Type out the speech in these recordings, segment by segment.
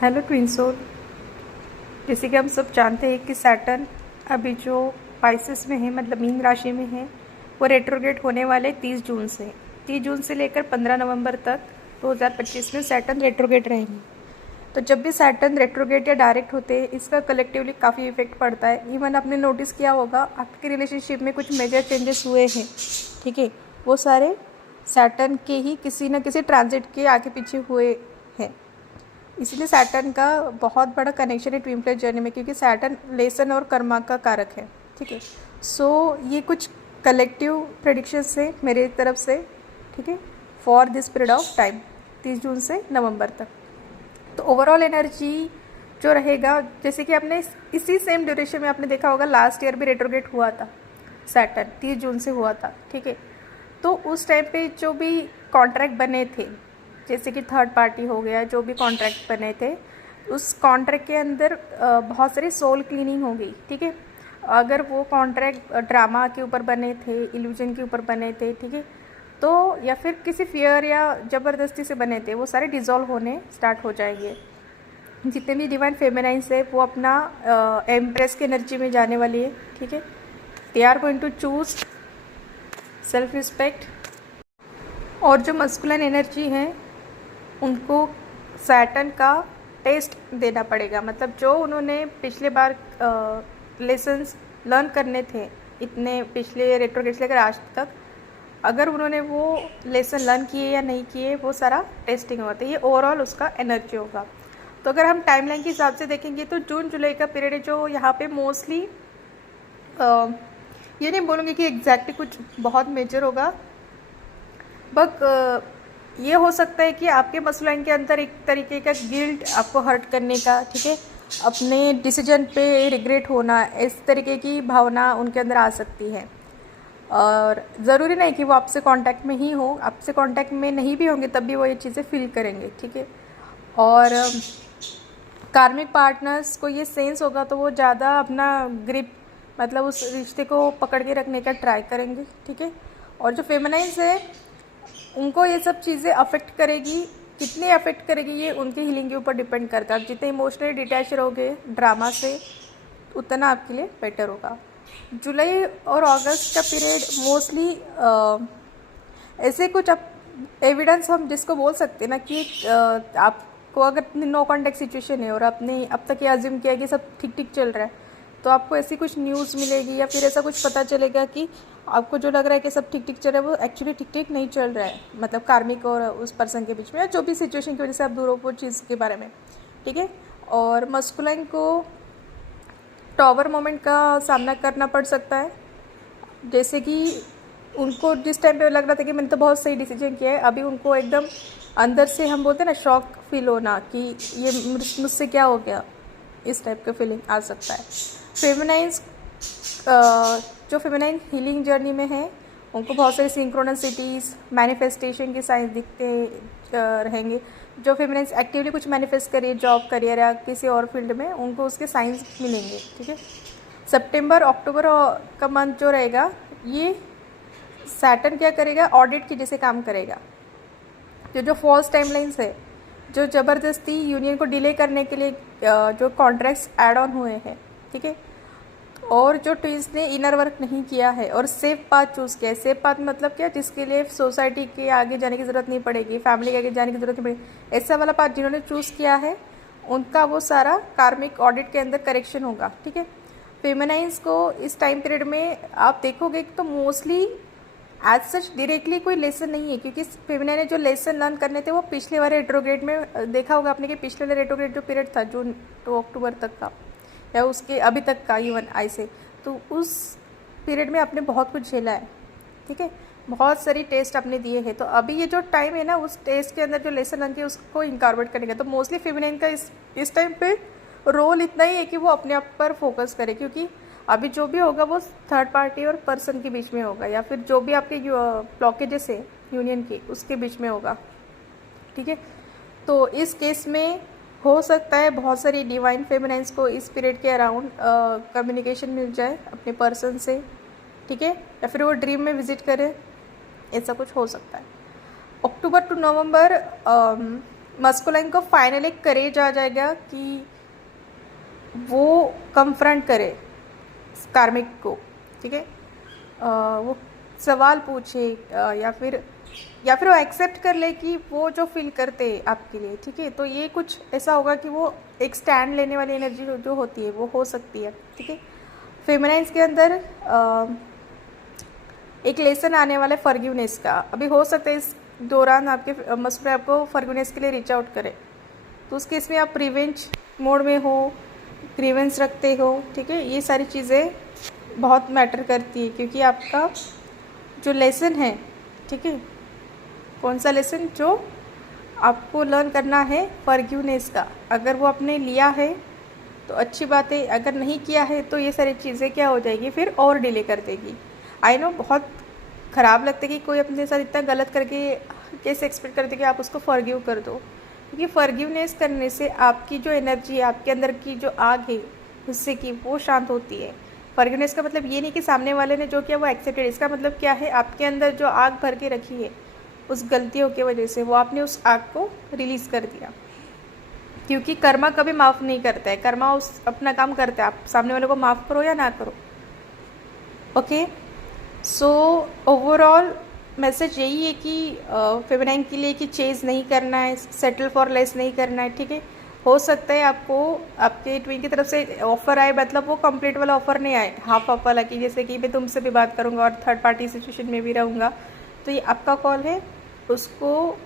Hello ट्विंसोल। जैसे कि हम सब जानते हैं कि सैटर्न अभी जो पाइसेस में है, मतलब मीन राशि में है, वो रेट्रोग्रेड होने वाले 30 जून से 30 जून से लेकर 15 नवंबर तक 2025 में सैटर्न रेट्रोग्रेड रहेंगे। तो जब भी सैटर्न रेट्रोग्रेड या डायरेक्ट होते हैं, इसका कलेक्टिवली काफ़ी इफेक्ट पड़ता है। इवन आपने नोटिस किया होगा आपके रिलेशनशिप में कुछ मेजर चेंजेस हुए हैं, ठीक है, वो सारे सैटर्न के ही किसी न किसी ट्रांजिट के आगे पीछे हुए हैं। इसलिए सैटर्न का बहुत बड़ा कनेक्शन है ट्विन फ्लेम जर्नी में, क्योंकि सैटर्न लेसन और कर्मा का कारक है। ठीक है, सो ये कुछ कलेक्टिव प्रेडिक्शंस है मेरे तरफ से, ठीक है, for this period of time 30 जून से नवंबर तक। तो ओवरऑल एनर्जी जो रहेगा, जैसे कि आपने इसी सेम ड्यूरेशन में आपने देखा होगा लास्ट ईयर भी रेट्रोग्रेड हुआ था, सैटर्न 30 जून से हुआ था। ठीक है, तो उस टाइम पे जो भी कॉन्ट्रैक्ट बने थे, जैसे कि थर्ड पार्टी हो गया, जो भी कॉन्ट्रैक्ट बने थे, उस कॉन्ट्रैक्ट के अंदर बहुत सारी सोल क्लीनिंग हो गई। ठीक है, अगर वो कॉन्ट्रैक्ट ड्रामा के ऊपर बने थे, इल्यूजन के ऊपर बने थे, ठीक है, तो या फिर किसी फियर या ज़बरदस्ती से बने थे, वो सारे डिज़ोल्व होने स्टार्ट हो जाएंगे। जितने भी डिवाइन फेमिनाइंस है वो अपना एम्प्रेस की एनर्जी में जाने वाली है। ठीक है, they are going to choose self respect. और जो मस्कुलिन एनर्जी है उनको सैटर्न का टेस्ट देना पड़ेगा। मतलब जो उन्होंने पिछले बार लेसन्स लर्न करने थे, इतने पिछले रेट्रोग्रेड से लेकर आज तक, अगर उन्होंने वो लेसन लर्न किए या नहीं किए, वो सारा टेस्टिंग होता है। ये ओवरऑल उसका एनर्जी होगा। तो अगर हम टाइमलाइन के हिसाब से देखेंगे तो जून जुलाई का पीरियड है जो यहाँ पे मोस्टली, ये नहीं बोलूँगी कि एग्जैक्टली कुछ बहुत मेजर होगा, बट ये हो सकता है कि आपके मसलाइन के अंदर एक तरीके का गिल्ट आपको हर्ट करने का, ठीक है, अपने डिसीजन पे रिग्रेट होना, इस तरीके की भावना उनके अंदर आ सकती है। और ज़रूरी नहीं कि वो आपसे कांटेक्ट में ही हो, आपसे कांटेक्ट में नहीं भी होंगे तब भी वो ये चीज़ें फील करेंगे। ठीक है, और कार्मिक पार्टनर्स को ये सेंस होगा तो वो ज़्यादा अपना ग्रिप, मतलब उस रिश्ते को पकड़ के रखने का ट्राई करेंगे। ठीक है, और जो फेमिनाइन्स है उनको ये सब चीज़ें अफेक्ट करेगी, कितने अफेक्ट करेगी ये उनकी हीलिंग के ऊपर डिपेंड करता है। आप जितने इमोशनली डिटैच रहोगे ड्रामा से, उतना आपके लिए बेटर होगा। जुलाई और अगस्त का पीरियड मोस्टली ऐसे कुछ अब एविडेंस हम जिसको बोल सकते हैं ना कि आपको अगर नो कॉन्टेक्ट सिचुएशन है और आपने अब तक ये अज्यूम किया कि सब ठीक ठीक चल रहा है, तो आपको ऐसी कुछ न्यूज़ मिलेगी या फिर ऐसा कुछ पता चलेगा कि आपको जो लग रहा है कि सब ठीक ठीक चल रहा है वो एक्चुअली ठीक ठीक नहीं चल रहा है, मतलब कार्मिक और उस पर्सन के बीच में, या जो भी सिचुएशन की वजह से आप दूर हो वो चीज़ के बारे में। ठीक है, और मस्कुलाइन को टॉवर मोमेंट का सामना करना पड़ सकता है। जैसे कि उनको जिस टाइम पे लग रहा था कि मैंने तो बहुत सही डिसीजन किया है, अभी उनको एकदम अंदर से हम बोलते हैं ना शॉक फील होना कि ये मुझसे क्या हो गया, इस टाइप का फीलिंग आ सकता है। फेमिनाइंस जो फेमिनाइन हीलिंग जर्नी में है उनको बहुत सारी सिंक्रोनिसिटीज़, मैनिफेस्टेशन के साइंस दिखते रहेंगे। जो फेमिनाइंस एक्टिवली कुछ मैनिफेस्ट करिए जॉब करियर या किसी और फील्ड में, उनको उसके साइंस मिलेंगे। ठीक है, सितंबर अक्टूबर का मंथ जो रहेगा, ये सैटर्न क्या करेगा, ऑडिट की जैसे काम करेगा। जो फॉल्स टाइमलाइंस है, जो ज़बरदस्ती यूनियन को डिले करने के लिए जो कॉन्ट्रैक्ट्स ऐड ऑन हुए हैं, ठीक है, और जो ट्विंस ने इनर वर्क नहीं किया है और सेफ पाथ चूज़ किया है। सेफ पाथ मतलब क्या, जिसके लिए सोसाइटी के आगे जाने की ज़रूरत नहीं पड़ेगी, फैमिली के आगे जाने की ज़रूरत नहीं पड़ेगी, ऐसा वाला पाथ जिन्होंने चूज़ किया है उनका वो सारा कार्मिक ऑडिट के अंदर करेक्शन होगा। ठीक है, फेमिनाइंस को इस टाइम पीरियड में आप देखोगे तो मोस्टली एज सच डायरेक्टली कोई लेसन नहीं है, क्योंकि फेमिनाइन ने जो लेसन लर्न करने थे वो पिछले वाले रेट्रोग्रेड में देखा होगा आपने कि पिछले वाले रेट्रोग्रेड जो पीरियड था जून टू अक्टूबर तक का या उसके अभी तक का इवन आई से, तो उस पीरियड में आपने बहुत कुछ झेला है। ठीक है, बहुत सारी टेस्ट आपने दिए हैं, तो अभी ये जो टाइम है ना, उस टेस्ट के अंदर जो लेसन लर्न किया उसको इनकॉर्पोरेट करने का। तो मोस्टली फेमिनाइन का इस टाइम पे रोल इतना ही है कि वो अपने आप पर फोकस करे, क्योंकि अभी जो भी होगा वो थर्ड पार्टी और पर्सन के बीच में होगा, या फिर जो भी आपके ब्लॉकेजेस है यूनियन के उसके बीच में होगा। ठीक है, तो इस केस में हो सकता है बहुत सारी डिवाइन फेमिनाइंस को इस पीरियड के अराउंड कम्युनिकेशन मिल जाए अपने पर्सन से। ठीक है, या फिर वो ड्रीम में विजिट करे, ऐसा कुछ हो सकता है। अक्टूबर टू नवंबर मस्कुलाइन को फाइनल एक करेज आ जाएगा कि वो कन्फ्रंट करे कार्मिक को, ठीक है। वो सवाल पूछे या फिर वो एक्सेप्ट कर ले कि वो जो फील करते हैं आपके लिए, ठीक है। तो ये कुछ ऐसा होगा कि वो एक स्टैंड लेने वाली एनर्जी जो होती है वो हो सकती है, ठीक है। फेमिनाइन्स के अंदर एक लेसन आने वाला है फॉरगिवनेस का। अभी हो सकता है इस दौरान आपके मस्कुलाइन आपको फॉरगिवनेस के लिए रीच आउट करे, तो उस केस में आप रिवेंज मोड में हो, ग्रीवेंस रखते हो, ठीक है। ये सारी चीज़ें बहुत मैटर करती है, क्योंकि आपका जो लेसन है, ठीक है, कौन सा लेसन जो आपको लर्न करना है फॉरगिवनेस का, अगर वो आपने लिया है तो अच्छी बात है, अगर नहीं किया है तो ये सारी चीज़ें क्या हो जाएगी फिर और डिले कर देगी। आई नो बहुत ख़राब लगता है कि कोई अपने साथ इतना गलत करके कैसे एक्सपेक्ट करते कि आप उसको फॉरगिव कर दो, क्योंकि फॉरगिवनेस करने से आपकी जो एनर्जी है, आपके अंदर की जो आग है गुस्से की, वो शांत होती है। फॉरगिवनेस का मतलब ये नहीं कि सामने वाले ने जो किया वो एक्सेप्टेड, इसका मतलब क्या है, आपके अंदर जो आग भर के रखी है उस गलतियों की वजह से वो आपने उस आग को रिलीज़ कर दिया। क्योंकि कर्मा कभी माफ़ नहीं करता है, कर्मा उस अपना काम करता है, आप सामने वाले को माफ़ करो या ना करो। ओके, सो ओवरऑल मैसेज यही है कि फेमिनाइन के लिए कि चेज़ नहीं करना है, सेटल फॉर लेस नहीं करना है, ठीक है। हो सकता है आपको आपके ट्विन की तरफ से ऑफ़र आए, मतलब वो कंप्लीट वाला ऑफ़र नहीं आए, हाफ ऑफ वाला, कि जैसे कि मैं तुमसे भी बात करूँगा और थर्ड पार्टी सिचुएशन में भी रहूँगा, तो ये आपका कॉल है, उसको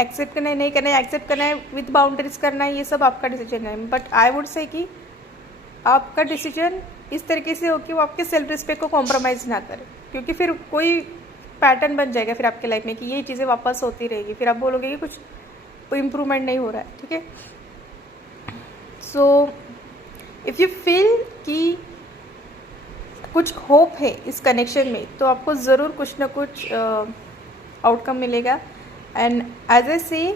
एक्सेप्ट करना है नहीं करना है, एक्सेप्ट करना है विद बाउंड्रीज करना है, ये सब आपका डिसीजन है। बट आई वुड से कि आपका डिसीजन इस तरीके से हो कि वो आपके सेल्फ रिस्पेक्ट को कॉम्प्रोमाइज़ ना करे, क्योंकि फिर कोई पैटर्न बन जाएगा फिर आपके लाइफ में कि ये चीज़ें वापस होती रहेगी, फिर आप बोलोगे कि कुछ इम्प्रूवमेंट नहीं हो रहा है, ठीक है। सो इफ़ यू फील कि कुछ होप है इस कनेक्शन में, तो आपको ज़रूर कुछ ना कुछ आउटकम मिलेगा। एंड एज ए से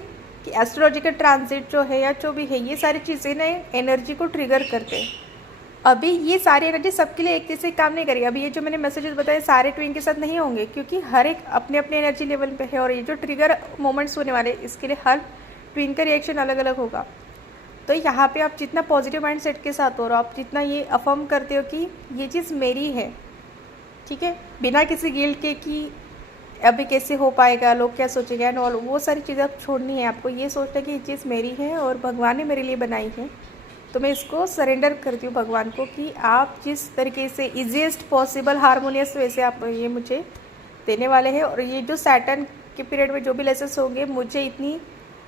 कि एस्ट्रोलॉजिकल ट्रांजिट जो है या जो भी है, ये सारी चीज़ें ना एनर्जी को ट्रिगर करते हैं। अभी ये सारी एनर्जी सबके लिए एक जैसे काम नहीं करेगी। अभी ये जो मैंने मैसेजेस बताए सारे ट्विन के साथ नहीं होंगे, क्योंकि हर एक अपने अपने एनर्जी लेवल पे है, और ये जो ट्रिगर मोमेंट्स होने वाले इसके लिए हर ट्विन का रिएक्शन अलग अलग होगा। तो यहाँ पे आप जितना पॉजिटिव माइंड सेट के साथ हो, और आप जितना ये अफर्म करते हो कि ये चीज़ मेरी है, ठीक है, बिना किसी गिल्ट के कि अभी कैसे हो पाएगा, लोग क्या सोचेंगे एंड ऑल, वो सारी चीज़ें आप छोड़नी है। आपको ये सोचना कि ये चीज़ मेरी है और भगवान ने मेरे लिए बनाई है, तो मैं इसको सरेंडर करती हूँ भगवान को कि आप जिस तरीके से ईजीएस्ट पॉसिबल हारमोनियस वे से आप ये मुझे देने वाले हैं, और ये जो सैटर्न के पीरियड में जो भी लेसन्स होंगे, मुझे इतनी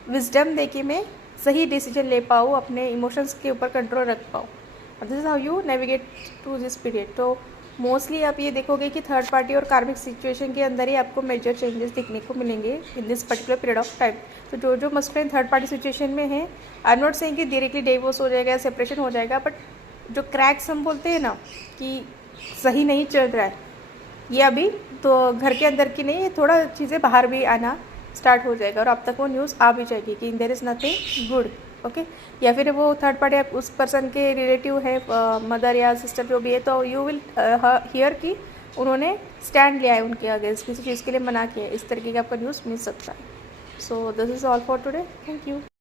विजडम दे कि मैं सही डिसीजन ले पाऊँ, अपने इमोशंस के ऊपर कंट्रोल रख पाऊँ। This is how you navigate to this period. तो मोस्टली आप ये देखोगे कि थर्ड पार्टी और कार्मिक सिचुएशन के अंदर ही आपको मेजर चेंजेस दिखने को मिलेंगे in this particular period of time. तो जो मस्कुलाइन थर्ड पार्टी सिचुएशन में है, आई एम नॉट सेइंग कि डायरेक्टली डिवोर्स हो जाएगा या सेपरेशन हो जाएगा, बट जो क्रैक्स हम बोलते हैं ना कि सही नहीं चल रहा है, ये अभी तो घर के अंदर की नहीं, थोड़ा चीज़ें बाहर भी आना स्टार्ट हो जाएगा, और अब तक वो न्यूज़ आ भी जाएगी कि there is nothing good, okay. या फिर वो थर्ड पार्टी आप उस पर्सन के रिलेटिव है, मदर या सिस्टर जो भी है, तो यू विल हियर कि उन्होंने स्टैंड लिया है उनके अगेंस्ट, किसी चीज़ के लिए मना किया है, इस तरीके का आपका न्यूज़ मिल सकता है। So this is all for today, thank you.